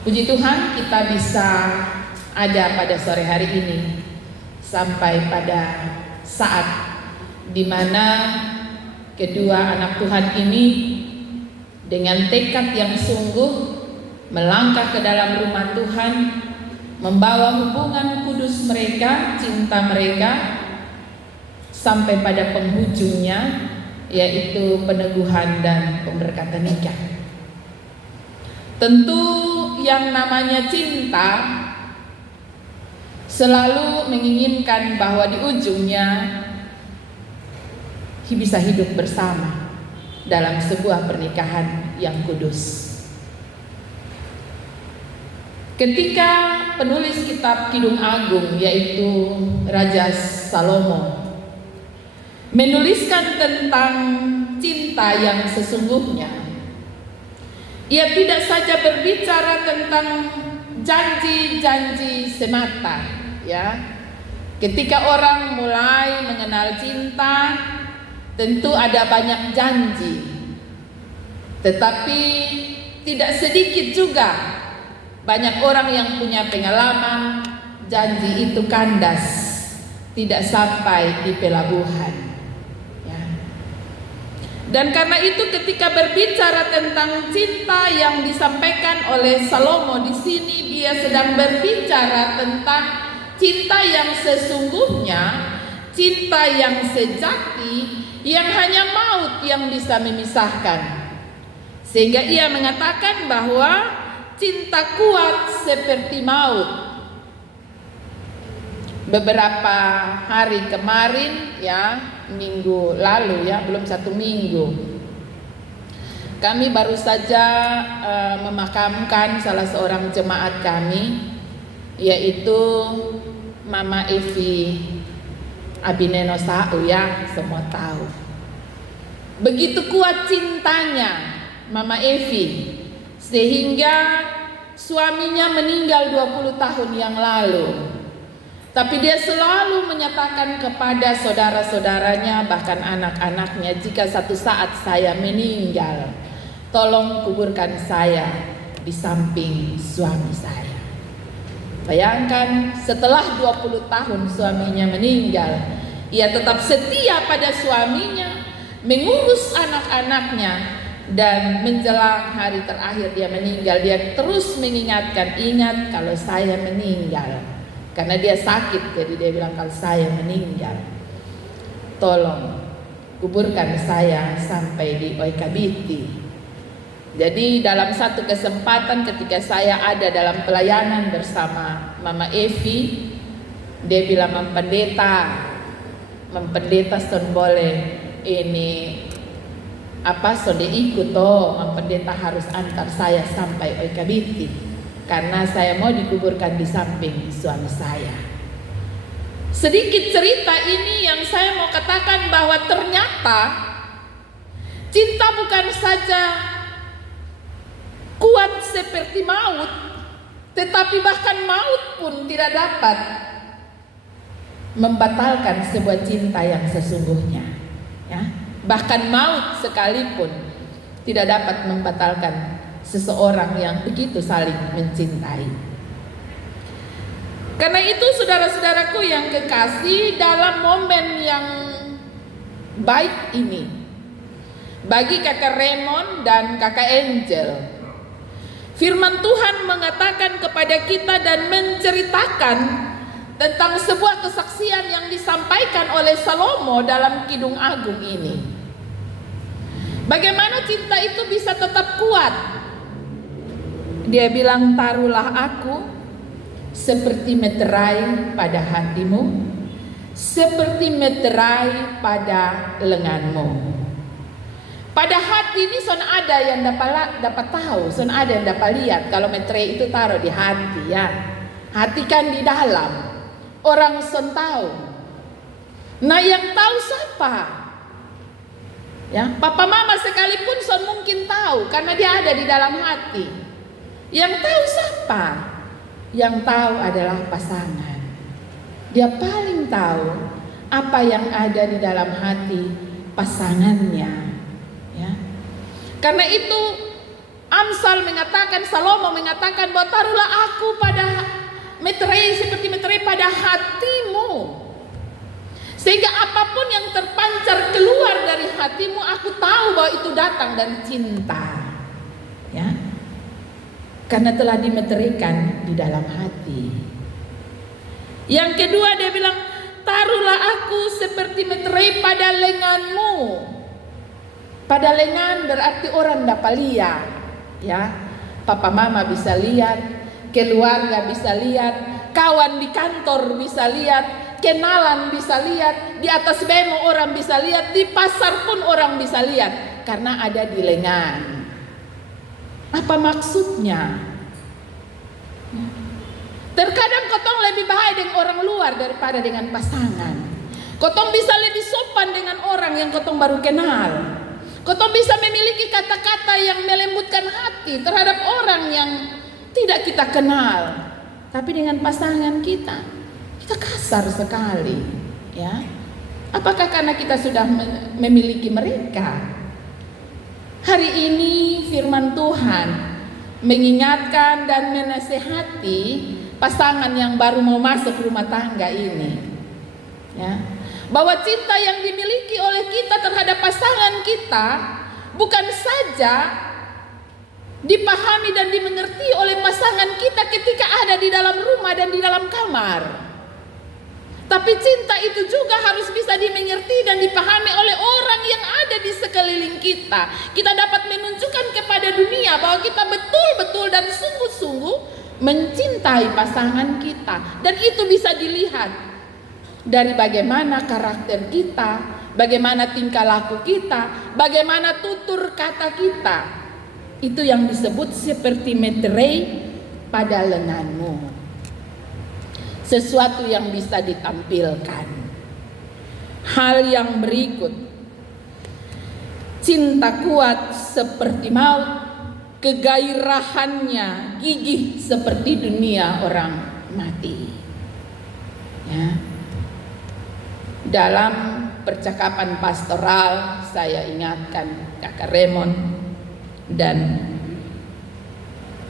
Puji Tuhan kita bisa ada pada sore hari ini sampai pada saat di mana kedua anak Tuhan ini dengan tekad yang sungguh melangkah ke dalam rumah Tuhan, membawa hubungan kudus mereka, cinta mereka sampai pada penghujungnya, yaitu peneguhan dan pemberkatan nikah. Tentu yang namanya cinta selalu menginginkan bahwa di ujungnya bisa hidup bersama dalam sebuah pernikahan yang kudus. Ketika penulis kitab Kidung Agung, yaitu Raja Salomo, menuliskan tentang cinta yang sesungguhnya, ia tidak saja berbicara tentang janji-janji semata, ya. Ketika orang mulai mengenal cinta, tentu ada banyak janji. Tetapi tidak sedikit juga banyak orang yang punya pengalaman janji itu kandas, tidak sampai di pelabuhan. Dan karena itu ketika berbicara tentang cinta yang disampaikan oleh Salomo di sini, dia sedang berbicara tentang cinta yang sesungguhnya, cinta yang sejati, yang hanya maut yang bisa memisahkan. Sehingga ia mengatakan bahwa cinta kuat seperti maut. Beberapa hari kemarin, ya, minggu lalu, ya, belum 1 minggu, kami baru saja memakamkan salah seorang jemaat kami, yaitu Mama Evi Abineno Sau, ya, semua tahu. Begitu kuat cintanya Mama Evi sehingga suaminya meninggal 20 tahun yang lalu. Tapi dia selalu menyatakan kepada saudara-saudaranya, bahkan anak-anaknya, jika satu saat saya meninggal, tolong kuburkan saya di samping suami saya. Bayangkan, setelah 20 tahun suaminya meninggal, ia tetap setia pada suaminya, mengurus anak-anaknya, dan menjelang hari terakhir dia meninggal, dia terus mengingatkan, ingat kalau saya meninggal. Karena dia sakit, jadi dia bilang kalau saya meninggal, tolong kuburkan saya sampai di Oikabiti. Jadi dalam satu kesempatan ketika saya ada dalam pelayanan bersama Mama Evi, dia bilang, mempendeta son boleh ini apa sonde ikut toh, mempendeta harus antar saya sampai Oikabiti. Karena saya mau dikuburkan di samping suami saya. Sedikit cerita ini yang saya mau katakan bahwa ternyata cinta bukan saja kuat seperti maut, tetapi bahkan maut pun tidak dapat membatalkan sebuah cinta yang sesungguhnya, ya. Bahkan maut sekalipun tidak dapat membatalkan seseorang yang begitu saling mencintai. Karena itu saudara-saudaraku yang kekasih, dalam momen yang baik ini, bagi kakak Raymond dan kakak Angel, firman Tuhan mengatakan kepada kita dan menceritakan tentang sebuah kesaksian yang disampaikan oleh Salomo dalam Kidung Agung ini. Bagaimana cinta itu bisa tetap kuat? Dia bilang, taruhlah aku seperti meterai pada hatimu, seperti meterai pada lenganmu. Pada hati ini son ada yang dapat tahu, son ada yang dapat lihat. Kalau meterai itu taruh di hati, ya. Hati kan di dalam, orang son tahu. Nah, yang tahu siapa? Ya, papa mama sekalipun son mungkin tahu karena dia ada di dalam hati. Yang tahu siapa? Yang tahu adalah pasangan. Dia paling tahu apa yang ada di dalam hati pasangannya, ya. Karena itu Amsal mengatakan, Salomo mengatakan bahwa taruhlah aku pada meterai seperti meterai pada hatimu, sehingga apapun yang terpancar keluar dari hatimu, aku tahu bahwa itu datang dari cinta, ya, karena telah dimeteraikan di dalam hati. Yang kedua dia bilang, taruhlah aku seperti meterai pada lenganmu. Pada lengan berarti orang dapat lihat, ya, papa mama bisa lihat, keluarga bisa lihat, kawan di kantor bisa lihat, kenalan bisa lihat, di atas bemo orang bisa lihat, di pasar pun orang bisa lihat, karena ada di lengan. Apa maksudnya? Terkadang kotong lebih baik dengan orang luar daripada dengan pasangan. Kotong bisa lebih sopan dengan orang yang kotong baru kenal. Kotong bisa memiliki kata-kata yang melembutkan hati terhadap orang yang tidak kita kenal. Tapi dengan pasangan kita kasar sekali, ya. Apakah karena kita sudah memiliki mereka? Hari ini firman Tuhan mengingatkan dan menasehati pasangan yang baru mau masuk rumah tangga ini, ya, bahwa cinta yang dimiliki oleh kita terhadap pasangan kita bukan saja dipahami dan dimengerti oleh pasangan kita ketika ada di dalam rumah dan di dalam kamar. Tapi cinta itu juga harus bisa dimengerti dan dipahami oleh orang yang ada di sekeliling kita. Kita dapat menunjukkan kepada dunia bahwa kita betul-betul dan sungguh-sungguh mencintai pasangan kita. Dan itu bisa dilihat dari bagaimana karakter kita, bagaimana tingkah laku kita, bagaimana tutur kata kita. Itu yang disebut seperti meterai pada lenganmu. Sesuatu yang bisa ditampilkan. Hal yang berikut, cinta kuat seperti maut, kegairahannya gigih seperti dunia orang mati, ya. Dalam percakapan pastoral saya ingatkan Kakak Raymond dan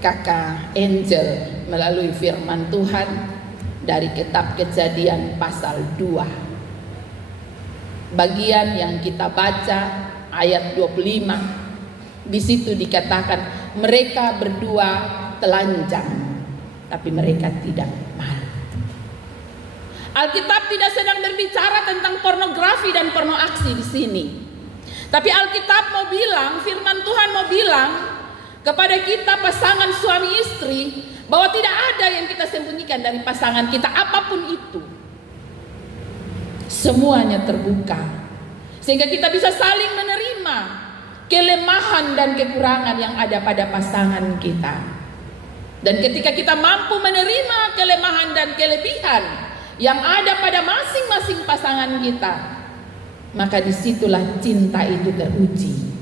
Kakak Angel melalui firman Tuhan dari kitab Kejadian pasal 2. Bagian yang kita baca ayat 25. Di situ dikatakan mereka berdua telanjang, tapi mereka tidak malu. Alkitab tidak sedang berbicara tentang pornografi dan porno aksi di sini. Tapi Alkitab mau bilang, firman Tuhan mau bilang kepada kita pasangan suami istri, bahwa tidak ada yang kita sembunyikan dari pasangan kita, apapun itu. Semuanya terbuka, sehingga kita bisa saling menerima kelemahan dan kekurangan yang ada pada pasangan kita. Dan ketika kita mampu menerima kelemahan dan kelebihan yang ada pada masing-masing pasangan kita, maka disitulah cinta itu teruji.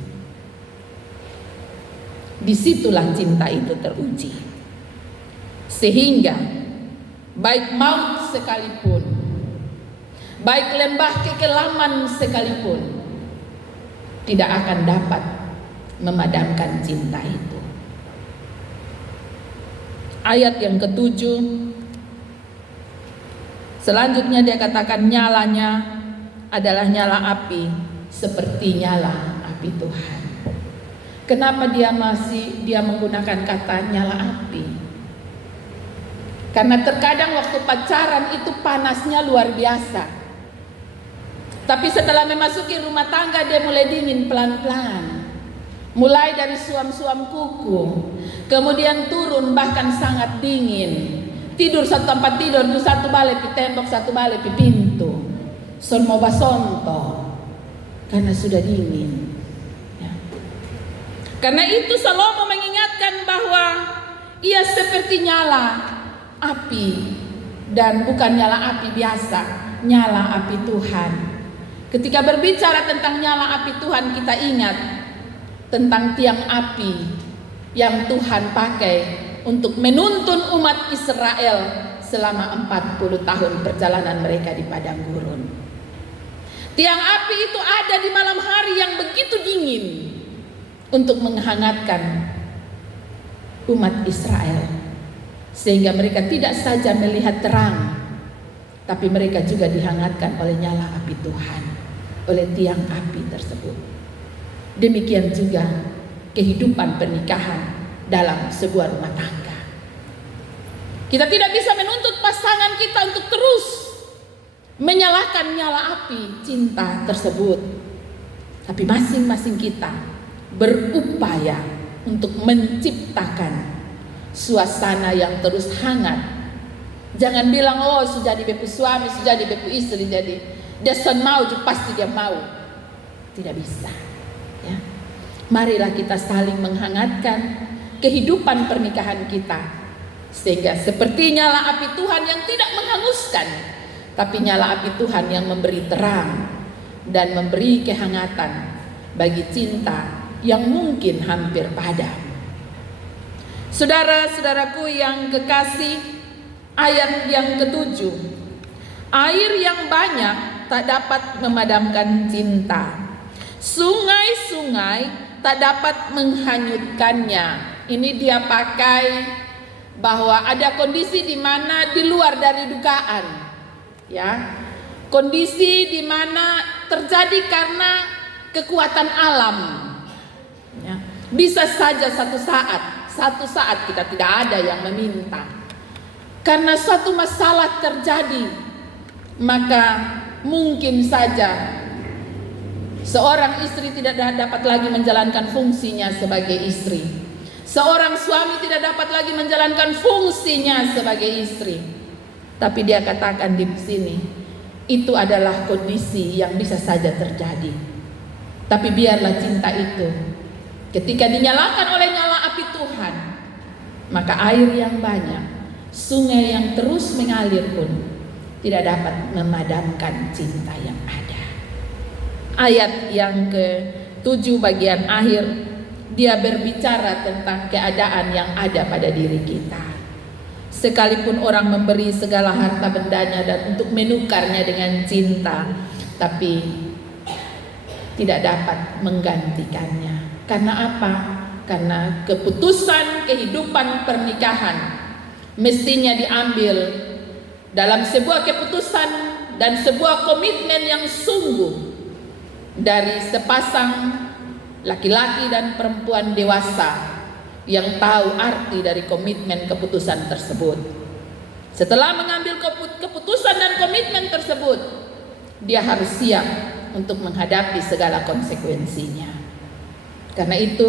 Disitulah cinta itu teruji. Sehingga baik maut sekalipun, baik lembah kekelaman sekalipun, tidak akan dapat memadamkan cinta itu. Ayat yang ke-7 selanjutnya dia katakan nyalanya adalah nyala api seperti nyala api Tuhan. Kenapa dia menggunakan kata nyala api? Karena terkadang waktu pacaran itu panasnya luar biasa. Tapi setelah memasuki rumah tangga dia mulai dingin pelan-pelan. Mulai dari suam-suam kuku, kemudian turun bahkan sangat dingin. Tidur satu tempat tidur, itu satu balik di tembok, satu balik di pintu. Son mau basonto, karena sudah dingin. Ya. Karena itu Salomo mengingatkan bahwa ia seperti nyala api, dan bukan nyala api biasa, nyala api Tuhan. Ketika berbicara tentang nyala api Tuhan, kita ingat tentang tiang api yang Tuhan pakai untuk menuntun umat Israel selama 40 tahun perjalanan mereka di padang gurun. Tiang api itu ada di malam hari yang begitu dingin untuk menghangatkan umat Israel, sehingga mereka tidak saja melihat terang, tapi mereka juga dihangatkan oleh nyala api Tuhan, oleh tiang api tersebut. Demikian juga kehidupan pernikahan dalam sebuah rumah tangga. Kita tidak bisa menuntut pasangan kita untuk terus menyalakan nyala api cinta tersebut, tapi masing-masing kita berupaya untuk menciptakan suasana yang terus hangat. Jangan bilang, oh sudah di bepu suami, sudah di bepu istri, jadi dia son mau, pasti dia mau. Tidak bisa, ya. Marilah kita saling menghangatkan kehidupan pernikahan kita, sehingga seperti nyala api Tuhan yang tidak menghanguskan, tapi nyala api Tuhan yang memberi terang dan memberi kehangatan bagi cinta yang mungkin hampir padam. Saudara-saudaraku yang kekasih, ayat yang ke-7, air yang banyak tak dapat memadamkan cinta, sungai-sungai tak dapat menghanyutkannya. Ini dia pakai bahwa ada kondisi di mana di luar dari dugaan, ya, kondisi di mana terjadi karena kekuatan alam, ya. Bisa saja satu saat kita tidak ada yang meminta, karena suatu masalah terjadi, maka mungkin saja seorang istri tidak dapat lagi menjalankan fungsinya sebagai istri. Seorang suami tidak dapat lagi menjalankan fungsinya sebagai istri. Tapi dia katakan di sini, itu adalah kondisi yang bisa saja terjadi. Tapi biarlah cinta itu, ketika dinyalakan oleh nyala api Tuhan, maka air yang banyak, sungai yang terus mengalir pun tidak dapat memadamkan cinta yang ada. Ayat yang ke-7 bagian akhir, dia berbicara tentang keadaan yang ada pada diri kita. Sekalipun orang memberi segala harta bendanya dan untuk menukarnya dengan cinta, tapi tidak dapat menggantikannya. Karena apa? Karena keputusan kehidupan pernikahan mestinya diambil dalam sebuah keputusan dan sebuah komitmen yang sungguh dari sepasang laki-laki dan perempuan dewasa yang tahu arti dari komitmen keputusan tersebut. Setelah mengambil keputusan dan komitmen tersebut, dia harus siap untuk menghadapi segala konsekuensinya. Karena itu,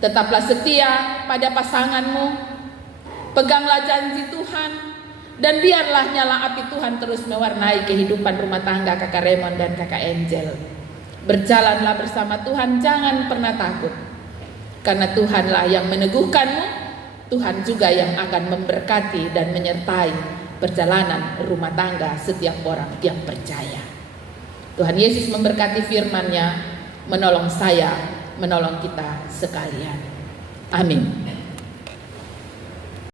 tetaplah setia pada pasanganmu, peganglah janji Tuhan, dan biarlah nyala api Tuhan terus mewarnai kehidupan rumah tangga Kakak Raymond dan Kakak Angel. Berjalanlah bersama Tuhan, jangan pernah takut, karena Tuhanlah yang meneguhkanmu. Tuhan juga yang akan memberkati dan menyertai perjalanan rumah tangga setiap orang yang percaya. Tuhan Yesus memberkati firman-Nya, menolong saya, menolong kita sekalian. Amin.